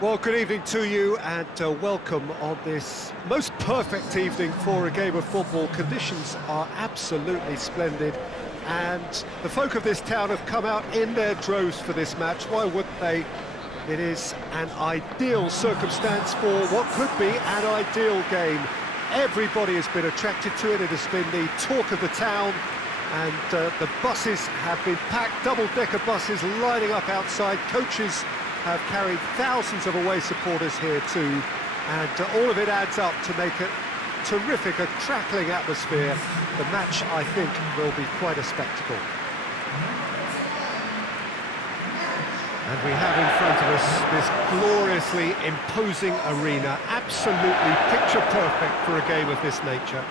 Well, good evening to you and welcome on this most perfect evening for a game of football. Conditions are absolutely splendid and the folk of this town have come out in their droves for this match. Why wouldn't they? It is an ideal circumstance for what could be an ideal game. Everybody has been attracted to it. It has been the talk of the town and the buses have been packed, double-decker buses lining up outside. Coaches have carried thousands of away supporters here too, and all of it adds up to make it terrific, a crackling atmosphere. The match, I think, will be quite a spectacle. And we have in front of us this gloriously imposing arena, absolutely picture perfect for a game of this nature.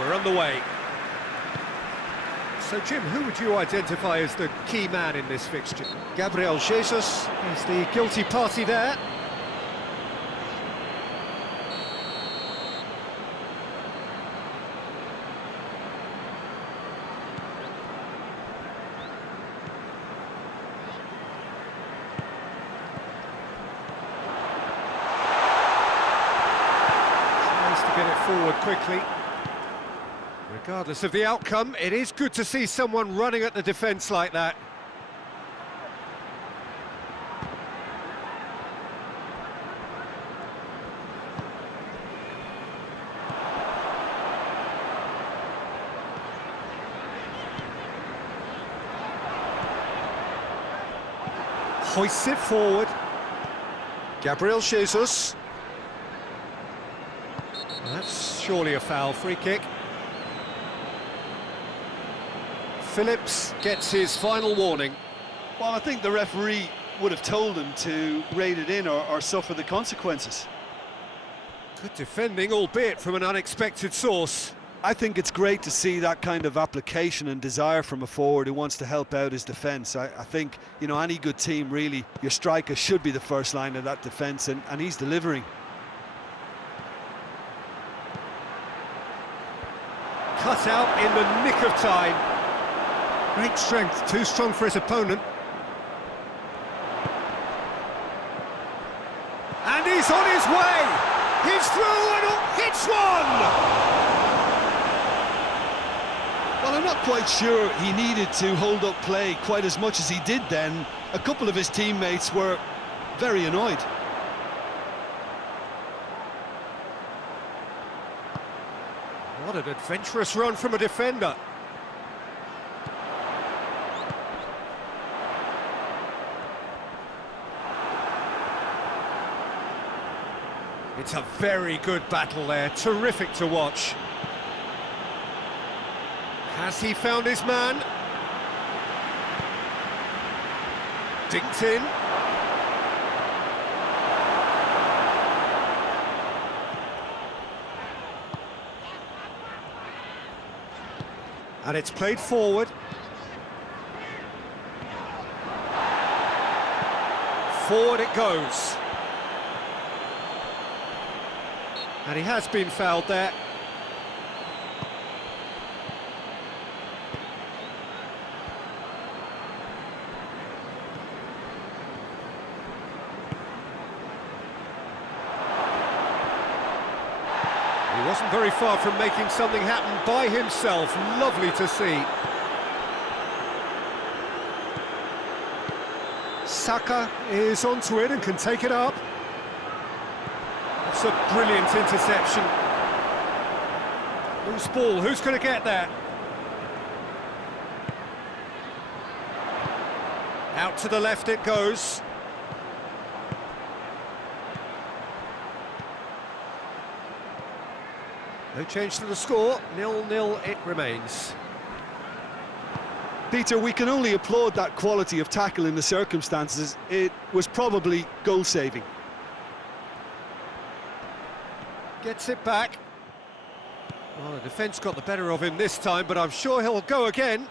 We're underway. So, Jim, who would you identify as the key man in this fixture? Gabriel Jesus is the guilty party there. Tries to get it forward quickly. Regardless of the outcome, it is good to see someone running at the defence like that. Hoists it forward. Gabriel Jesus. That's surely a foul. Free kick. Phillips gets his final warning. Well, I think the referee would have told him to rate it in or suffer the consequences. Good defending, albeit from an unexpected source. I think it's great to see that kind of application and desire from a forward who wants to help out his defence. I think, you know, any good team, really, your striker should be the first line of that defence, and he's delivering. Cut out in the nick of time. Great strength, too strong for his opponent. And he's on his way! He's through and hits one! Well, I'm not quite sure he needed to hold up play quite as much as he did then. A couple of his teammates were very annoyed. What an adventurous run from a defender. It's a very good battle there, terrific to watch. Has he found his man? Dinked in. And it's played forward. Forward it goes. And he has been fouled there. He wasn't very far from making something happen by himself. Lovely to see. Saka is onto it and can take it up. It's a brilliant interception. Loose ball, who's going to get that? Out to the left it goes. No change to the score, 0-0 it remains. Peter, we can only applaud that quality of tackle in the circumstances. It was probably goal-saving. Gets it back. Well, the defence got the better of him this time, but I'm sure he'll go again.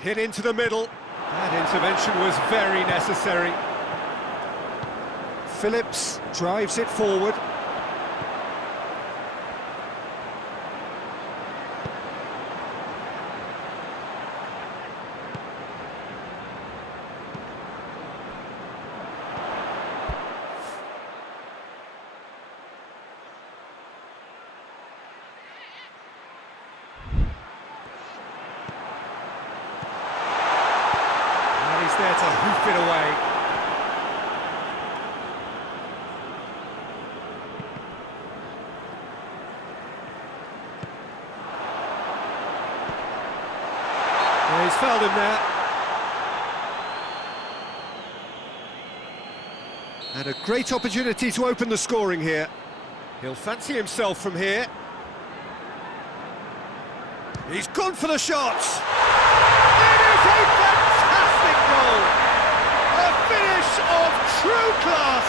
Hit into the middle. That intervention was very necessary. Phillips drives it forward. There to hoof it away. Yeah, he's fouled him there. And a great opportunity to open the scoring here. He'll fancy himself from here. He's gone for the shots. It is a fantastic goal. A finish of true class.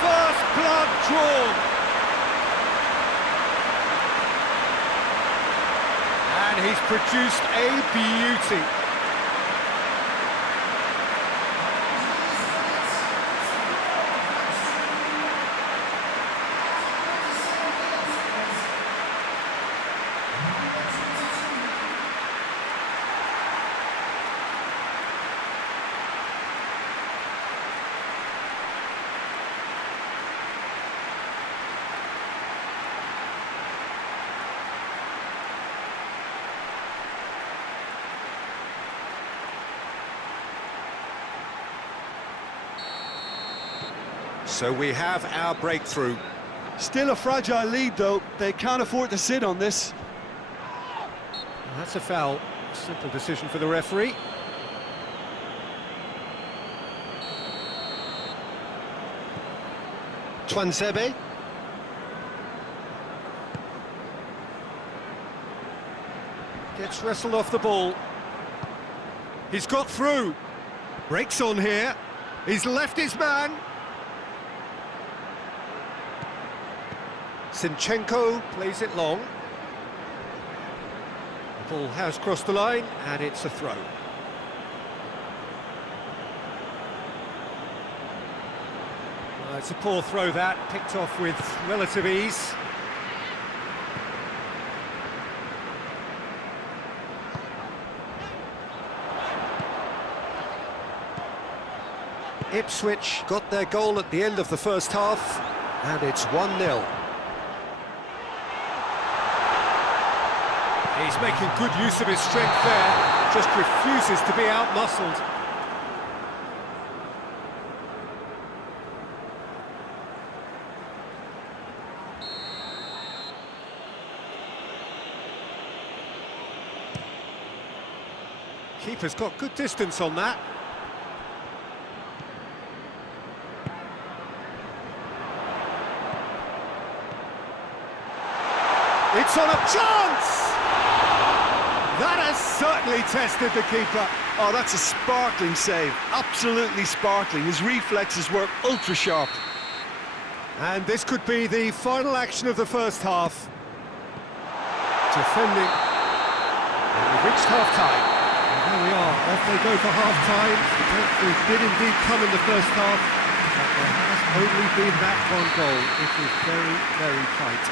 First blood drawn. he's produced a beauty. So we have our breakthrough. Still a fragile lead, though. They can't afford to sit on this. That's a foul. Simple decision for the referee. Twanzebe. Gets wrestled off the ball. He's got through. Breaks on here. He's left his man. Zinchenko plays it long. The ball has crossed the line, and it's a throw. It's a poor throw that, picked off with relative ease. Ipswich got their goal at the end of the first half, and it's 1-0. He's making good use of his strength there, just refuses to be out-muscled. Keeper's got good distance on that. It's on a chance! That has certainly tested the keeper. Oh, that's a sparkling save. Absolutely sparkling. His reflexes were ultra sharp. And this could be the final action of the first half. Defending. And we've reached half-time. And there we are. Off they go for half-time. The breakthrough did indeed come in the first half, but there has only been that one goal. It was very, very tight.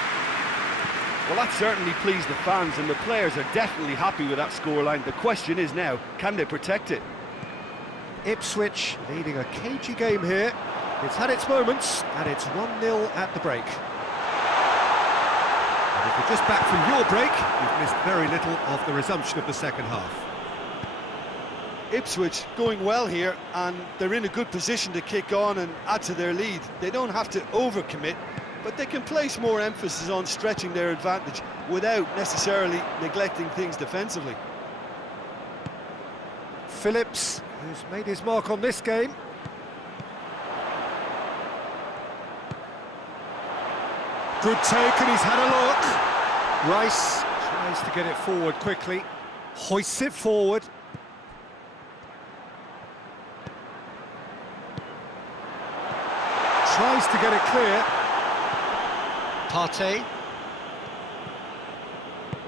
Well, that certainly pleased the fans, and the players are definitely happy with that scoreline. The question is now, can they protect it? Ipswich leading a cagey game here. It's had its moments, and it's 1-0 at the break. And if you're just back from your break, you've missed very little of the resumption of the second half. Ipswich going well here, and they're in a good position to kick on and add to their lead. They don't have to overcommit, but they can place more emphasis on stretching their advantage without necessarily neglecting things defensively. Phillips, who's made his mark on this game. Good take, and he's had a look. Rice tries to get it forward quickly, hoists it forward. Tries to get it clear. Partey.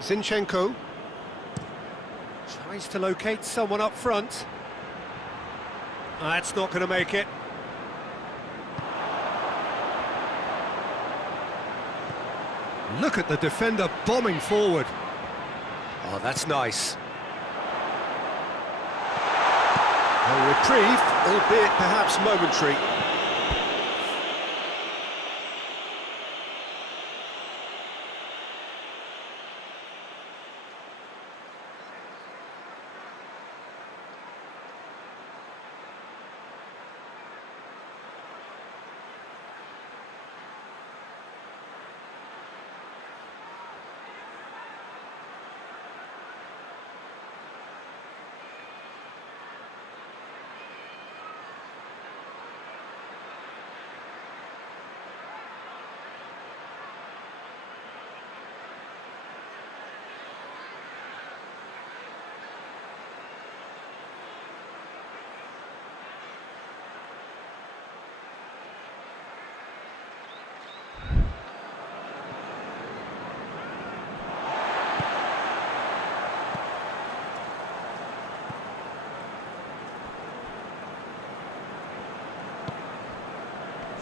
Zinchenko. Tries to locate someone up front. That's not going to make it. Look at the defender bombing forward. Oh, that's nice. A reprieve, albeit perhaps momentary.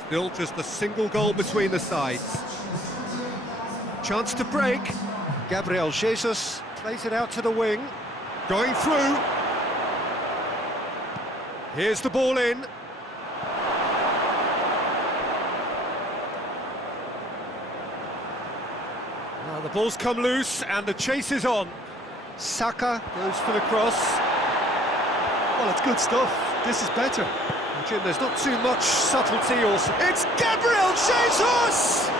Still just a single goal between the sides. Chance to break. Gabriel Jesus plays it out to the wing. Going through. Here's the ball in. Now the ball's come loose and the chase is on. Saka goes for the cross. Well, it's good stuff. This is better. Jim, there's not too much subtlety or... It's Gabriel Jesus!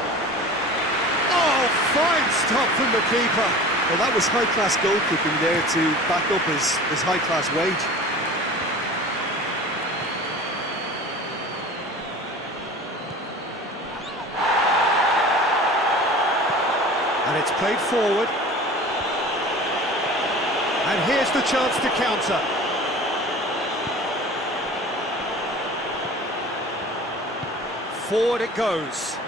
Oh, fine stop from the keeper. Well, that was high-class goalkeeping there to back up his high-class wage. And it's played forward. And here's the chance to counter. Forward it goes.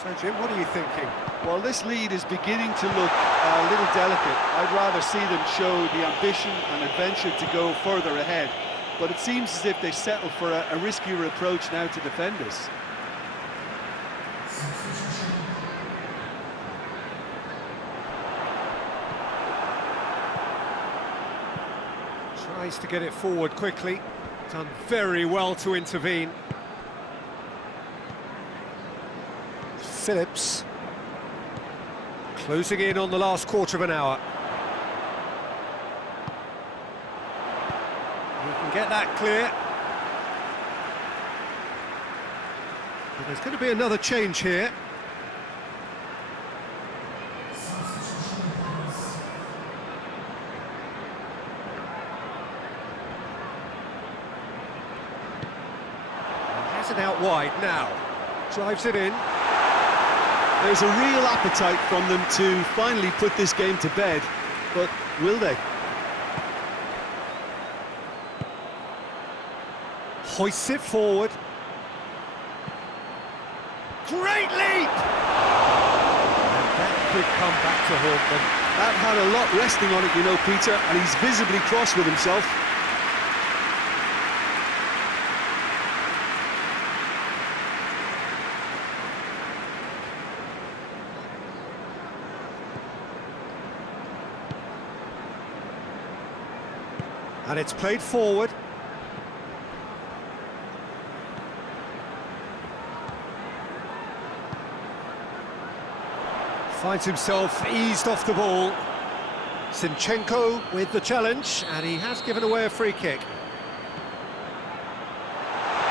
So, Jim, what are you thinking? Well, this lead is beginning to look a little delicate. I'd rather see them show the ambition and adventure to go further ahead. But it seems as if they settle for a riskier approach now to defend this. Tries to get it forward quickly. Done very well to intervene. Phillips. Closing in on the last quarter of an hour. We can get that clear. But there's going to be another change here. It out wide now, drives it in. There's a real appetite from them to finally put this game to bed, but will they? Hoists it forward. Great leap! And that could come back to haunt them. That had a lot resting on it, you know, Peter, and he's visibly cross with himself. And it's played forward. Finds himself eased off the ball. Zinchenko with the challenge, and he has given away a free kick.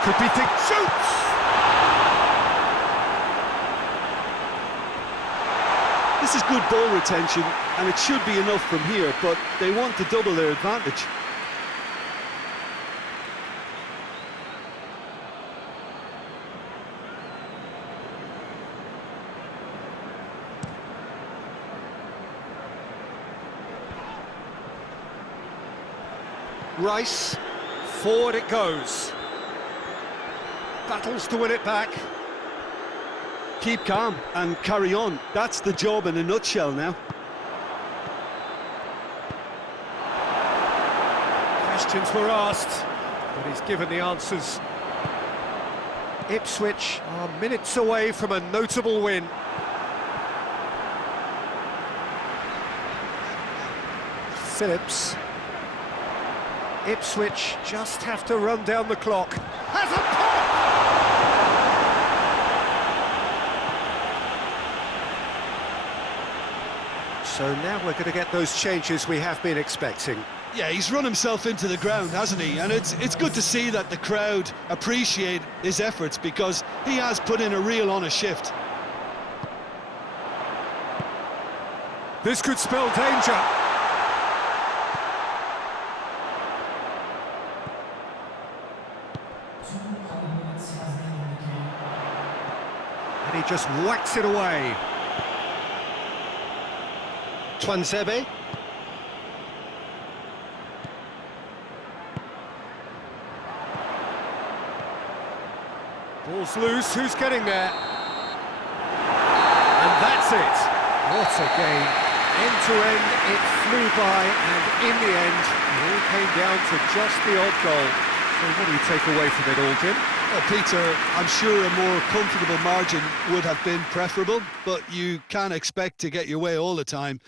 Could be thick, shoots! This is good ball retention, and it should be enough from here, but they want to double their advantage. Rice, forward it goes. Battles to win it back. Keep calm and carry on. That's the job in a nutshell now. Questions were asked, but he's given the answers. Ipswich are minutes away from a notable win. Phillips. Ipswich just have to run down the clock. Has a pop! So now we're going to get those changes we have been expecting. Yeah, he's run himself into the ground, hasn't he? And it's good to see that the crowd appreciate his efforts, because he has put in a real honest shift. This could spell danger. And he just whacks it away. Twansebe. Ball's loose, who's getting there? And that's it. What a game. End to end, it flew by, and in the end, it all came down to just the odd goal. So what do you take away from it all, Jim? Well, Peter, I'm sure a more comfortable margin would have been preferable, but you can't expect to get your way all the time.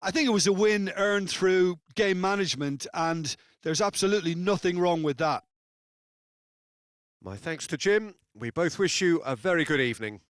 I think it was a win earned through game management, and there's absolutely nothing wrong with that. My thanks to Jim. We both wish you a very good evening.